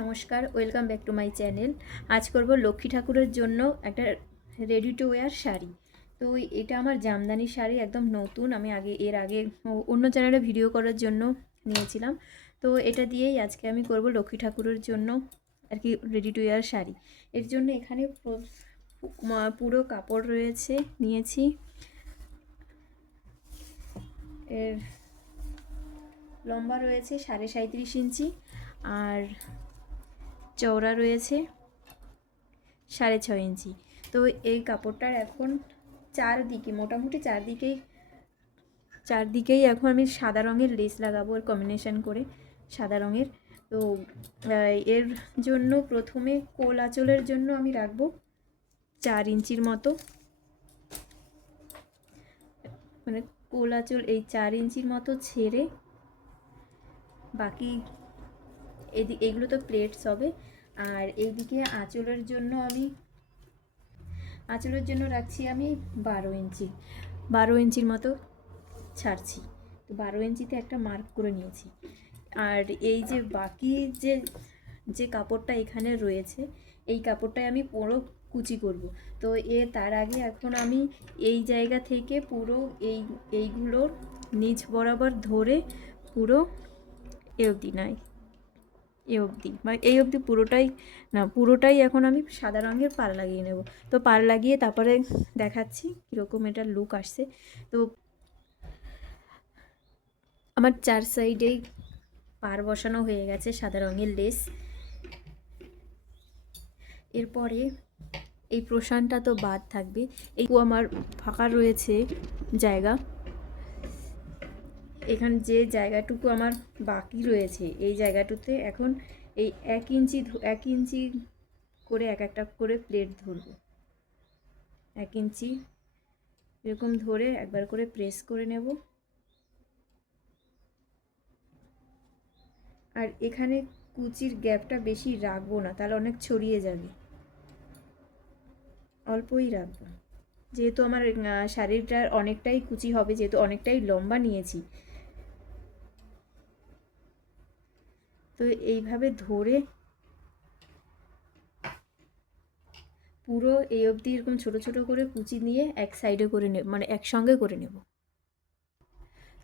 নমস্কার, welcome back to my channel. আজ করব লক্ষ্মী ঠাকুরের জন্য একটা রেডি টু ওয়্যার শাড়ি। তো এটা আমার জামদানি শাড়ি, একদম নতুন। আমি এর আগে অন্য চ্যানেলে ভিডিও করার জন্য নিয়েছিলাম। তো এটা দিয়েই আজকে আমি করব লক্ষ্মী ঠাকুরের জন্য আর কি রেডি টু ওয়্যার শাড়ি। এর জন্য এখানে পুরো কাপড় রয়েছে, নিয়েছি। এর লম্বা রয়েছে 37.5 ইঞ্চি, আর চওড়া রয়েছে 6.5 ইঞ্চি। তো এই কাপড়টার এখন মোটামুটি চারদিকেই এখন আমি সাদা রঙের লেস লাগাবো, এর কম্বিনেশন করে সাদা রঙের। তো এর জন্য প্রথমে কোল আঁচলের জন্য আমি রাখবো 4 ইঞ্চির মতো, মানে কোল আঁচল এই 4 ইঞ্চির মতো ছেড়ে বাকি এগুলো তো প্লেটস হবে। আর এইদিকে আঁচলের জন্য রাখছি আমি 12 ইঞ্চির মতো ছাড়ছি। তো 12 ইঞ্চিতে একটা মার্ক করে নিয়েছি। আর এই যে বাকি যে যে কাপড়টা এখানে রয়েছে, এই কাপড়টাই আমি পুরো কুচি করব। তো তার আগে এখন আমি এই জায়গা থেকে পুরো এইগুলোর নিচ বরাবর ধরে পুরো এ অবধি নয় এই অবধি পুরোটাই এখন আমি সাদা রঙের পার লাগিয়ে নেব। তো পার লাগিয়ে তারপরে দেখাচ্ছি কীরকম এটার লুক আসছে। তো আমার 4 সাইডেই পার বসানো হয়ে গেছে সাদা রঙের লেস। এরপরে এই পোর্শনটা তো বাদ থাকবে। আমার ফাঁকা রয়েছে জায়গা, এখানে যে জায়গাটুকু আমার বাকি রয়েছে এই জায়গাটুতে এখন এই 1 ইঞ্চি করে একটা করে প্লেট ধরব। 1 ইঞ্চি এরকম ধরে একবার করে প্রেস করে নেব। আর এখানে কুচির গ্যাপটা বেশি রাখবো না, তাহলে অনেক ছড়িয়ে যাবে, অল্পই রাখবো। যেহেতু আমার শাড়িটার অনেকটাই কুচি হবে, যেহেতু অনেকটাই লম্বা নিয়েছি, তো এইভাবে ধরে পুরো এই অবধি এরকম ছোট ছোট করে কুচি নিয়ে এক সাইডে করে মানে একসঙ্গে করে নেব।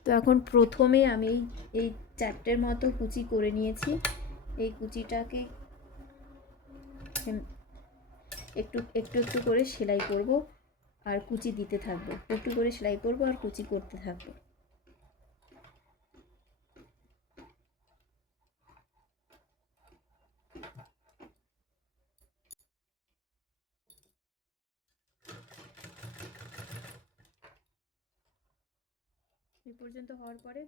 তো এখন প্রথমে আমি এই 4টের মতো কুচি করে নিয়েছি। এই কুচিটাকে একটু একটু একটু করে সেলাই করব আর কুচি দিতে থাকবো, একটু করে সেলাই করব আর কুচি করতে থাকবো। এই পর্যন্ত হওয়ার পরে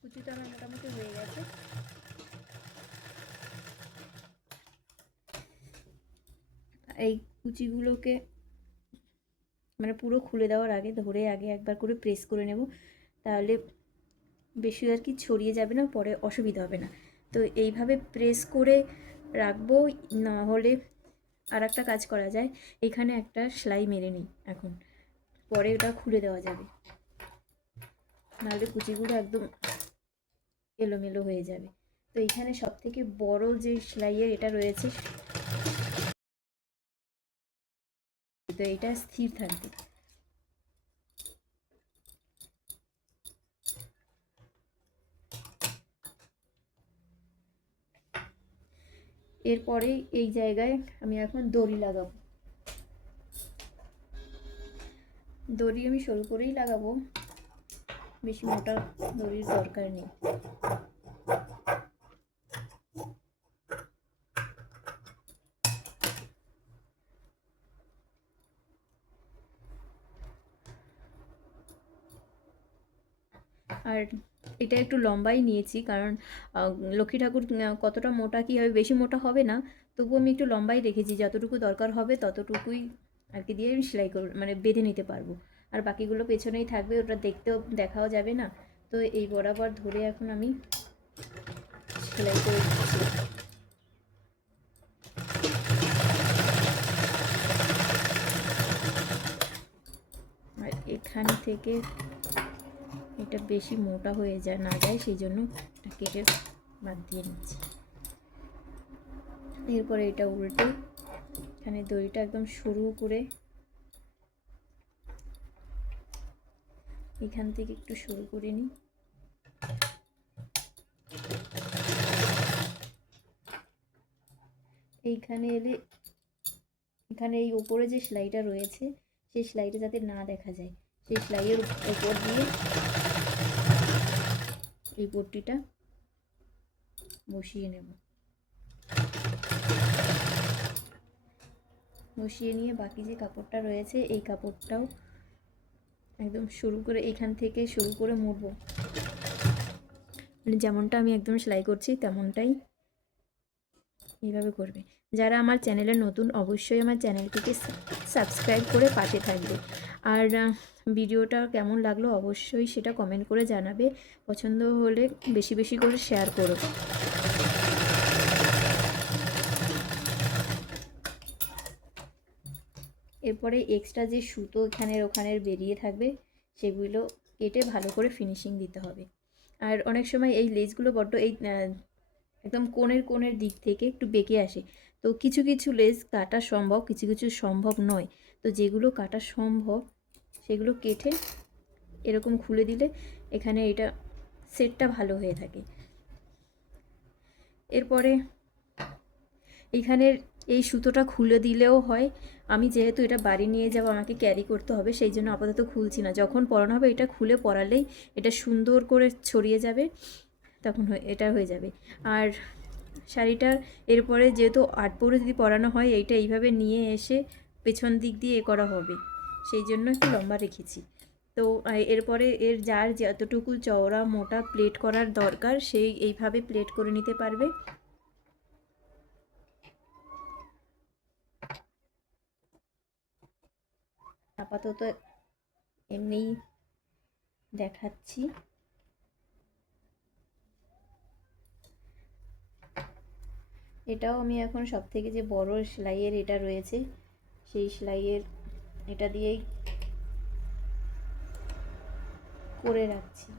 কুচিটা আমার মোটামুটি হয়ে গেছে। এই কুচিগুলোকে মানে পুরো খুলে দেওয়ার আগে ধরে একবার করে প্রেস করে নেব, তাহলে বেশি আর কি ছড়িয়ে যাবে না, পরে অসুবিধা হবে না। তো এইভাবে প্রেস করে রাখবো, না হলে আর একটা কাজ করা যায়, এখানে একটা সেলাই মেরে নিই এখন, পরে ওটা খুলে দেওয়া যাবে, নাহলে কুচিগুলো একদম এলোমেলো হয়ে যাবে। তো এখানে সব থেকে বড় যে সেলাইয়ের এটা রয়েছে, তো এটা স্থির থাকবে। এরপরে এই জায়গায় আমি এখন দড়ি লাগাবো। দড়ি আমি সরু করেই লাগাবো, বেশি মোটা দড়ির দরকার নেই। আর এটা একটু লম্বাই নিয়েছি, কারণ লক্ষ্মী ঠাকুর কতটা মোটা কী হবে, বেশি মোটা হবে না, তবু আমি একটু লম্বাই রেখেছি, যতটুকু দরকার হবে ততটুকুই আর কি দিয়ে আমি সেলাই মানে বেঁধে নিতে পারবো। আর বাকিগুলো পেছনেই থাকবে, ওটা দেখাও যাবে না। তো এই বরাবর ধরে এখন আমি সেলাই করে দিচ্ছি। আর এখান থেকে এটা বেশি মোটা হয়ে না যায়, সেই জন্য এটা কেটে বাদ দিয়ে নিচ্ছি। এরপরে এটা উল্টে এখানে দড়িটা একদম সরু করে এখান থেকে একটু সরু করে নিই। এইখানে এলে এখানে এই উপরে যে সেলাইটা রয়েছে সেই সেলাইটা যাতে না দেখা যায়, সেই সেলাইয়ের উপর দিয়ে এই পট্টিটা বসিয়ে নেব। বসিয়ে নিয়ে বাকি যে কাপড়টা রয়েছে এই কাপড়টাও একদম শুরু করে এখান থেকে শুরু করে মুড়ব, মানে যেমনটা আমি একদম সেলাই করছি তেমনটাই এইভাবে করবে। যারা আমার চ্যানেলে নতুন অবশ্যই আমার চ্যানেলটিকে সাবস্ক্রাইব করে পাশে থাকবে। আর ভিডিওটা কেমন লাগলো অবশ্যই সেটা কমেন্ট করে জানাবে। পছন্দ হলে বেশি বেশি করে শেয়ার করো। এরপরে এক্সট্রা যে সুতো এখানের ওখানের বেরিয়ে থাকবে সেগুলো কেটে ভালো করে ফিনিশিং দিতে হবে। আর অনেক সময় এই লেসগুলো বড্ড এই একদম কোণের দিক থেকে একটু বেঁকে আসে, তো কিছু কিছু লেস কাটা সম্ভব, কিছু কিছু সম্ভব নয়। তো যেগুলো কাটা সম্ভব সেগুলো কেটে এরকম খুলে দিলে এখানে এটা সেটটা ভালো হয়ে থাকে। এরপরে এইখানের এই সুতোটা খুলে দিলেও হয়, আমি যেহেতু এটা বাড়ি নিয়ে যাব আমাকে ক্যারি করতে হবে সেই জন্য আপাতত খুলছি না। যখন পরানো হবে এটা খুলে পরালেই এটা সুন্দর করে ছড়িয়ে যাবে, তখন এটা হয়ে যাবে। আর শাড়িটার এরপরে যেহেতু আটপৌরে যদি পরানো হয় এইটা এইভাবে নিয়ে এসে পেছন দিক দিয়ে করা হবে, সেই জন্য একটু লম্বা রেখেছি। তো এরপরে এর যার যতটুকু চওড়া মোটা প্লেট করার দরকার সেই এইভাবে প্লেট করে নিতে পারবে। আপাতত এমনিই দেখাচ্ছি। এটাও আমি এখন সব থেকে যে বড় সেলাইয়ের এটা রয়েছে সেই সেলাইয়ের এটা দিয়েই করে রাখছি।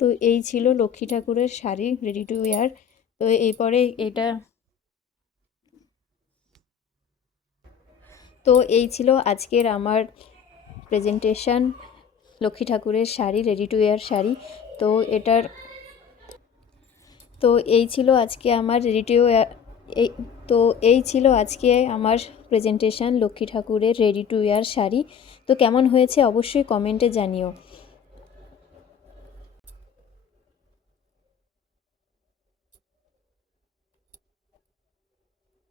তো এই ছিল লক্ষ্মী ঠাকুরের শাড়ি রেডি টু ওয়্যার। তো এরপরে এই ছিল আজকের আমার প্রেজেন্টেশন লক্ষ্মী ঠাকুরের sari ready to wire sari. তো এই ছিল আজকে আমার রেডি টু ওয়্যার এই ছিল আজকে আমার প্রেজেন্টেশন লক্ষ্মী ঠাকুরের রেডি টু ওয়্যার শাড়ি। তো কেমন হয়েছে অবশ্যই কমেন্টে জানিও।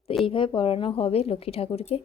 তো এইভাবে পরানো হবে লক্ষ্মী ঠাকুরকে।